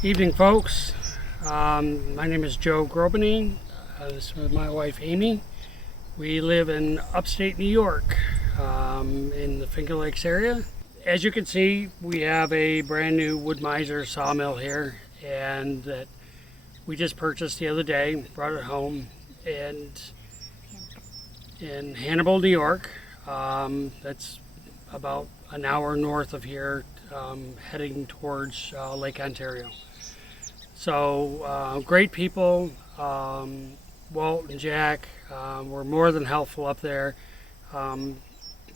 Evening, folks. My name is Joe Grobany. This is my wife Amy. We live in upstate New York, in the Finger Lakes area. As you can see, we have a brand new Woodmizer sawmill here, and that we just purchased the other day, brought it home, and in Hannibal, New York. That's about an hour north of here, heading towards Lake Ontario. So great people. Walt and Jack were more than helpful up there.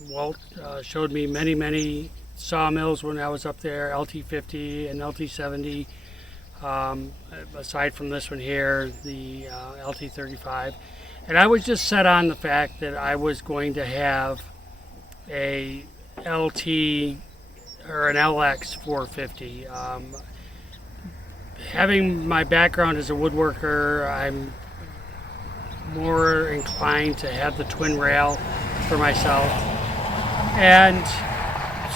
Walt showed me many sawmills when I was up there, LT50 and LT70. Aside from this one here, the LT35. And I was just set on the fact that I was going to have a LT or an LX 450. Having my background as a woodworker, I'm more inclined to have the twin rail for myself. And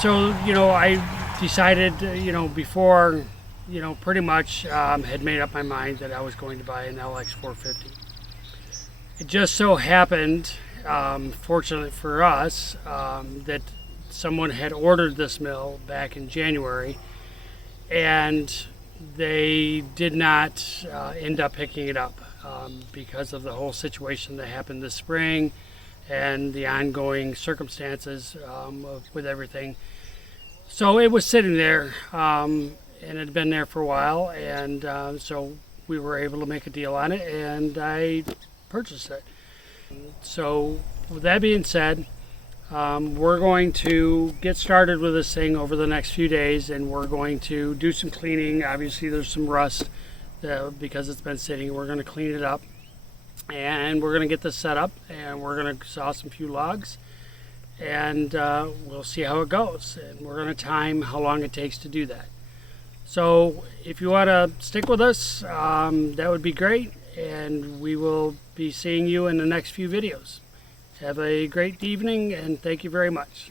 so, I decided, before, pretty much had made up my mind that I was going to buy an LX 450. It just so happened, fortunately for us, that someone had ordered this mill back in January, and they did not end up picking it up because of the whole situation that happened this spring and the ongoing circumstances with everything. So it was sitting there, and it had been there for a while, and so we were able to make a deal on it, and I purchased it. So with that being said, we're going to get started with this thing over the next few days, and we're going to do some cleaning. Obviously there's some rust because it's been sitting. We're going to clean it up, and we're going to get this set up, and we're going to saw some few logs, and we'll see how it goes, and we're going to time how long it takes to do that. So if you want to stick with us, that would be great, and we will be seeing you in the next few videos. Have a great evening, and thank you very much.